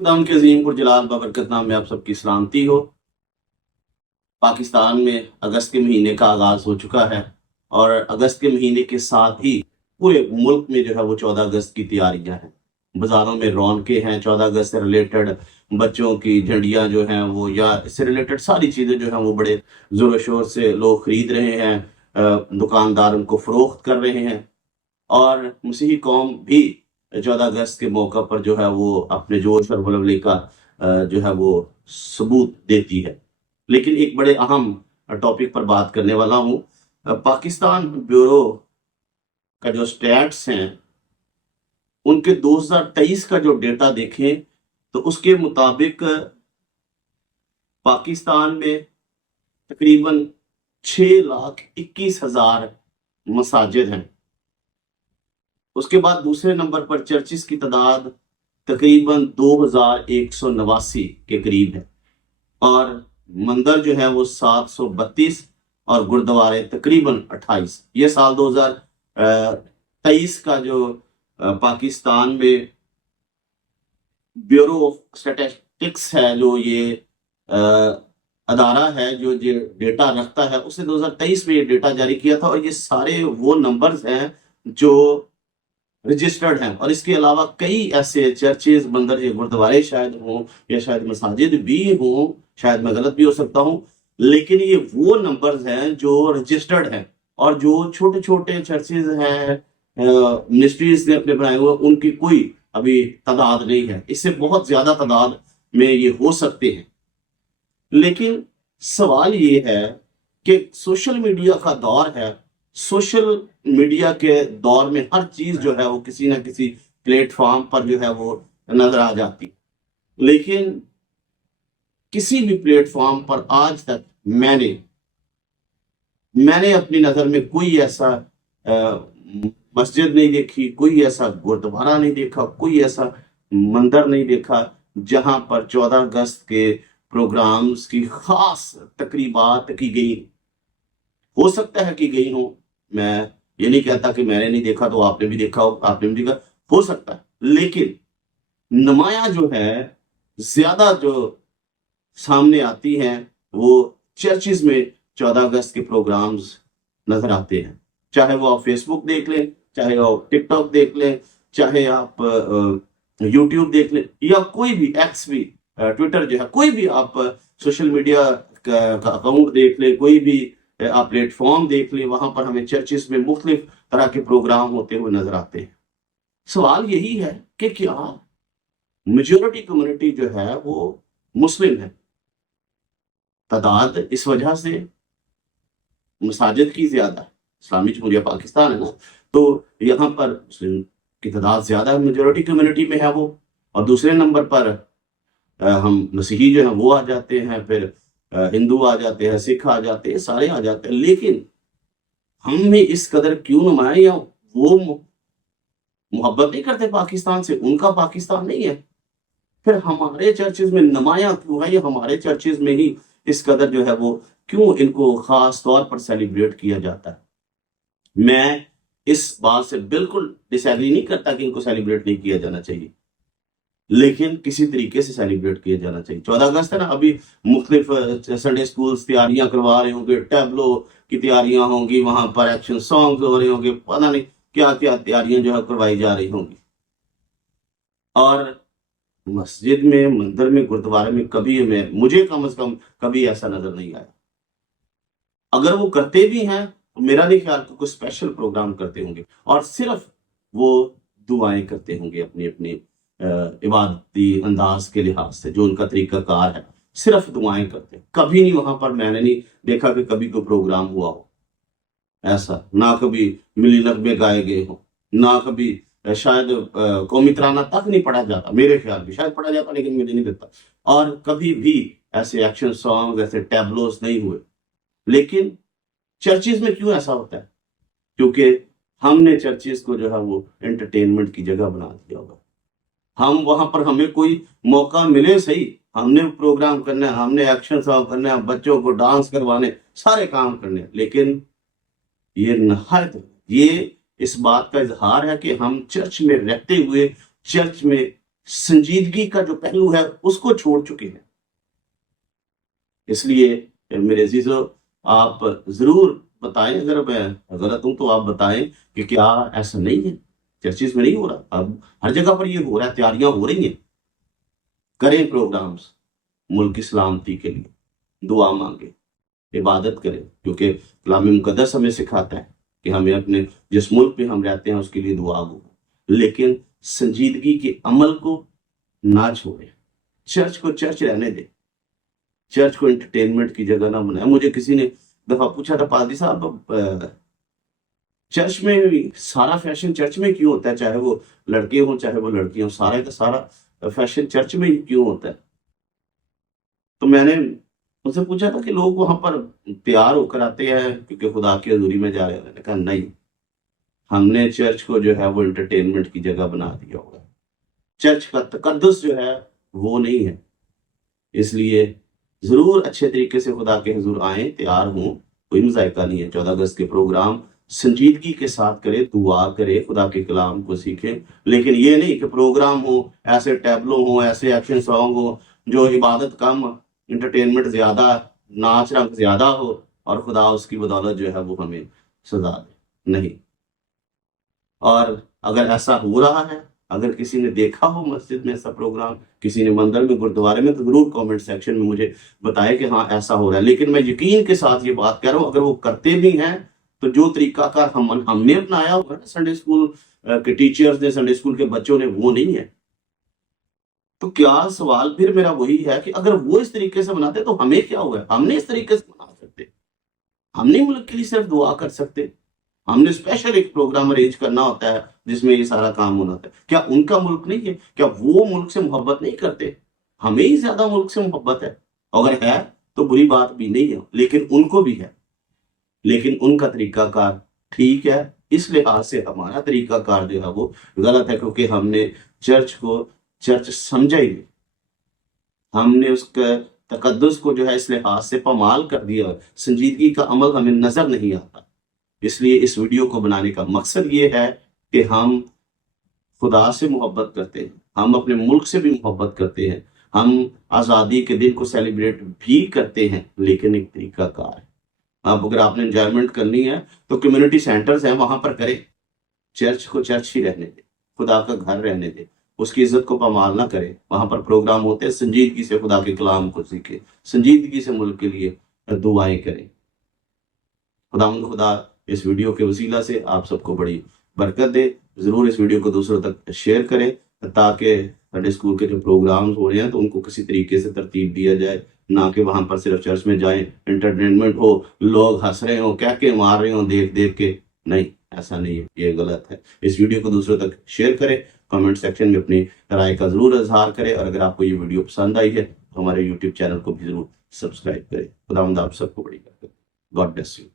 खुदाम के अजीम पुरजलाल बाबरकत नाम में आप सबकी सलामती हो। पाकिस्तान में अगस्त के महीने का आगाज़ हो चुका है और अगस्त के महीने के साथ ही पूरे मुल्क में जो है वो 14 अगस्त की तैयारियां हैं। बाज़ारों में रौनकें हैं 14 अगस्त से रिलेटेड, बच्चों की झंडियां जो हैं वो या इससे रिलेटेड सारी चीज़ें जो हैं वो बड़े ज़ोर शोर से लोग ख़रीद रहे हैं, दुकानदार उनको फ़रोख्त कर रहे हैं और मसीही कौम भी 14 अगस्त के मौका पर जो है वो अपने जोश और वल्वले का जो है वो सबूत देती है। लेकिन एक बड़े अहम टॉपिक पर बात करने वाला हूँ। पाकिस्तान ब्यूरो का जो स्टैट्स हैं उनके 2023 का जो डेटा देखें तो उसके मुताबिक पाकिस्तान में तकरीबन 6,21,000 मसाजिद हैं। उसके बाद दूसरे नंबर पर चर्चिस की तादाद तकरीबन 2,189 के करीब है और मंदिर जो है वो 732 और गुरुद्वारे तकरीबन 28। ये साल 2023 का जो पाकिस्तान में ब्यूरो ऑफ स्टैटिस्टिक्स है, जो ये अदारा है जो डेटा रखता है, उसने 2023 में ये डेटा जारी किया था और ये सारे वो नंबर्स हैं जो रजिस्टर्ड हैं। और इसके अलावा कई ऐसे चर्चेज, मंदिर या गुरुद्वारे शायद हों या शायद मसाजिद भी हों, शायद मैं गलत भी हो सकता हूं, लेकिन ये वो नंबर्स हैं जो रजिस्टर्ड हैं। और जो छोटे छोटे चर्चेज हैं, मिनिस्ट्रीज ने अपने बनाए हुए, उनकी कोई अभी तादाद नहीं है। इससे बहुत ज्यादा तादाद में ये हो सकते हैं। लेकिन सवाल ये है कि सोशल मीडिया का दौर है। सोशल मीडिया के दौर में हर चीज जो है वो किसी ना किसी प्लेटफॉर्म पर जो है वो नजर आ जाती, लेकिन किसी भी प्लेटफॉर्म पर आज तक मैंने अपनी नजर में कोई ऐसा मस्जिद नहीं देखी, कोई ऐसा गुरुद्वारा नहीं देखा, कोई ऐसा मंदिर नहीं देखा जहां पर 14 अगस्त के प्रोग्राम्स की खास तकरीबात की गई। हो सकता है कि गई हो, मैं ये नहीं कहता कि मैंने नहीं देखा तो आपने भी देखा हो, आपने भी देखा हो सकता है, लेकिन नुमाया जो है ज्यादा जो सामने आती हैं वो चर्चिज में 14 अगस्त के प्रोग्राम्स नजर आते हैं। चाहे वो आप फेसबुक देख लें, चाहे आप टिकटॉक देख लें, चाहे आप यूट्यूब देख लें, या कोई भी एक्स भी, ट्विटर जो है, कोई भी आप सोशल मीडिया का अकाउंट देख लें, कोई भी आप प्लेटफॉर्म देख लें, वहां पर हमें चर्चिस में मुख्तलिफ तरह के प्रोग्राम होते हुए नजर आते हैं। सवाल यही है कि क्या मेजोरिटी कम्युनिटी जो है वो मुस्लिम है? तादाद इस वजह से मसाजिद की ज्यादा है, इस्लामी जमहूरिया पाकिस्तान है ना, तो यहाँ पर मुस्लिम की तादाद ज्यादा है, मेजोरिटी कम्युनिटी में है वो। और दूसरे नंबर पर हम मसीही जो है वो आ जाते हैं, फिर हिंदू आ जाते हैं, सिख आ जाते हैं, सारे आ जाते हैं। लेकिन हम में इस कदर क्यों नुमाया, या वो मोहब्बत नहीं करते पाकिस्तान से, उनका पाकिस्तान नहीं है? फिर हमारे चर्चेज में नुमाया क्यों है, या हमारे चर्चेज में ही इस कदर जो है वो क्यों इनको खास तौर पर सेलिब्रेट किया जाता है? मैं इस बात से बिल्कुल डिसएग्री नहीं करता कि इनको सेलिब्रेट नहीं किया जाना चाहिए, लेकिन किसी तरीके से सेलिब्रेट किया जाना चाहिए। 14 अगस्त है ना, अभी मुख्तलिफ संडे स्कूल्स तैयारियां करवा रहे होंगे, टैबलो की तैयारियां होंगी, वहां पर एक्शन सॉन्ग्स हो रहे होंगे, पता नहीं क्या क्या तैयारियां जो है करवाई जा रही होंगी। और मस्जिद में, मंदिर में, गुरुद्वारे में कभी मुझे कम से कम कभी ऐसा नजर नहीं आया। अगर वो करते भी हैं तो मेरा नहीं ख्याल कोई स्पेशल प्रोग्राम करते होंगे, और सिर्फ वो दुआएं करते होंगे अपनी अपनी इबादती अंदाज के लिहाज से, जो उनका तरीका कार है, सिर्फ दुआएं करते। कभी नहीं वहां पर मैंने नहीं देखा कि कभी कोई प्रोग्राम हुआ हो ऐसा, ना कभी मिली नगमे गाए गए हो, ना कभी शायद कौमी तराना तक नहीं पढ़ा जाता, मेरे ख्याल में शायद पढ़ा जाता लेकिन मुझे नहीं लगता। और कभी भी ऐसे एक्शन सॉन्ग, ऐसे टैबलोस नहीं हुए। लेकिन चर्चिज में क्यों ऐसा होता है? क्योंकि हमने चर्चिज को जो है वो एंटरटेनमेंट की जगह बना दिया होगा। हम वहां पर, हमें कोई मौका मिले सही, हमने प्रोग्राम करना है, हमने एक्शन सॉन्ग करना है, बच्चों को डांस करवाने, सारे काम करने हैं, लेकिन ये नहायत, ये इस बात का इजहार है कि हम चर्च में रहते हुए चर्च में संजीदगी का जो पहलू है उसको छोड़ चुके हैं। इसलिए मेरे अजीजों, आप जरूर बताएं, अगर मैं गलत हूं तो आप बताएं कि क्या ऐसा नहीं है, चर्चिस में नहीं हो रहा, अब हर जगह पर ये हो रहा है, तैयारियां हो रही हैं। करें प्रोग्राम्स मुल्क की सलामती के लिए, दुआ मांगे, इबादत करें, क्योंकि कलाम मुकद्दस हमें सिखाता है कि हमें अपने जिस मुल्क में हम रहते हैं उसके लिए दुआ हो, लेकिन संजीदगी के अमल को ना छोड़े। चर्च को चर्च रहने दे, चर्च को एंटरटेनमेंट की जगह ना बनाए। मुझे किसी ने दफा पूछा था, पादरी साहब चर्च में सारा फैशन चर्च में क्यों होता है, चाहे वो लड़के हों चाहे वो लड़कियां हों, सारा का सारा फैशन चर्च में ही क्यों होता है? तो मैंने उनसे पूछा था कि लोग वहां पर तैयार होकर आते हैं क्योंकि खुदा की हजूरी में जा रहे हैं। मैंने कहा नहीं, हमने चर्च को जो है वो एंटरटेनमेंट की जगह बना दिया होगा। चर्च का तकद्दुस जो है वो नहीं है। इसलिए जरूर अच्छे तरीके से खुदा के हुजूर आए, तैयार हों, कोई मजायका नहीं है। 14 अगस्त के प्रोग्राम संजीदगी के साथ करे, दुआ करे, खुदा के कलाम को सीखे, लेकिन ये नहीं कि प्रोग्राम हो, ऐसे टैबलो हो, ऐसे एक्शन सॉन्ग हो जो इबादत कम, एंटरटेनमेंट ज्यादा, नाच रंग ज्यादा हो और खुदा उसकी बदौलत जो है वो हमें सजा दे। नहीं। और अगर ऐसा हो रहा है, अगर किसी ने देखा हो मस्जिद में ऐसा प्रोग्राम, किसी ने मंदिर में, गुरुद्वारे में, तो जरूर कमेंट सेक्शन में मुझे बताएं कि हाँ ऐसा हो रहा है। लेकिन मैं यकीन के साथ ये बात कह रहा हूँ, अगर वो करते भी हैं तो जो तरीकाकार हमने अपनाया हुआ है संडे स्कूल के टीचर्स ने, संडे स्कूल के बच्चों ने, वो नहीं है। तो क्या सवाल फिर मेरा वही है कि अगर वो इस तरीके से बनाते तो हमें क्या हुआ? हमने इस तरीके से बना सकते, हमने मुल्क के लिए सिर्फ दुआ कर सकते, हमने स्पेशल एक प्रोग्राम अरेंज करना होता है जिसमें ये सारा काम होना होता है। क्या उनका मुल्क नहीं है? क्या वो मुल्क से मोहब्बत नहीं करते? हमें ही ज्यादा मुल्क से मोहब्बत है। अगर है तो बुरी बात भी नहीं है, लेकिन उनको भी है। लेकिन उनका तरीकाकार ठीक है, इस लिहाज से हमारा तरीकाकार जो है वो गलत है, क्योंकि हमने चर्च को चर्च समझा ही नहीं। हमने उसका तकद्दुस को जो है इस लिहाज से पमाल कर दिया, संजीदगी का अमल हमें नजर नहीं आता। इसलिए इस वीडियो को बनाने का मकसद ये है कि हम खुदा से मोहब्बत करते हैं, हम अपने मुल्क से भी मोहब्बत करते हैं, हम आज़ादी के दिन को सेलिब्रेट भी करते हैं, लेकिन एक तरीका कार है। अब अगर आपने एंजॉयमेंट करनी है तो कम्युनिटी सेंटर्स हैं, वहां पर करें। चर्च को चर्च ही रहने दे, खुदा का घर रहने दे, उसकी इज्जत को पमाल ना करे। वहां पर प्रोग्राम होते हैं, संजीदगी से खुदा के कलाम को सीखे, संजीदगी से मुल्क के लिए दुआएं करें। खुदा इस वीडियो के वसीला से आप सबको बड़ी बरकत दे। जरूर इस वीडियो को दूसरों तक शेयर करें ताकि संडे स्कूल के जो प्रोग्राम्स हो रहे हैं तो उनको किसी तरीके से तरतीब दिया जाए, ना कि वहां पर सिर्फ चर्च में जाएं, एंटरटेनमेंट हो, लोग हंस रहे हो, क्या के मार रहे हो देख देख के। नहीं, ऐसा नहीं है, ये गलत है। इस वीडियो को दूसरों तक शेयर करें, कमेंट सेक्शन में अपनी राय का जरूर इजहार करें, और अगर आपको ये वीडियो पसंद आई है तो हमारे यूट्यूब चैनल को भी जरूर सब्सक्राइब करें। खुदावंद आप सबको बड़ी बरकत। God bless you.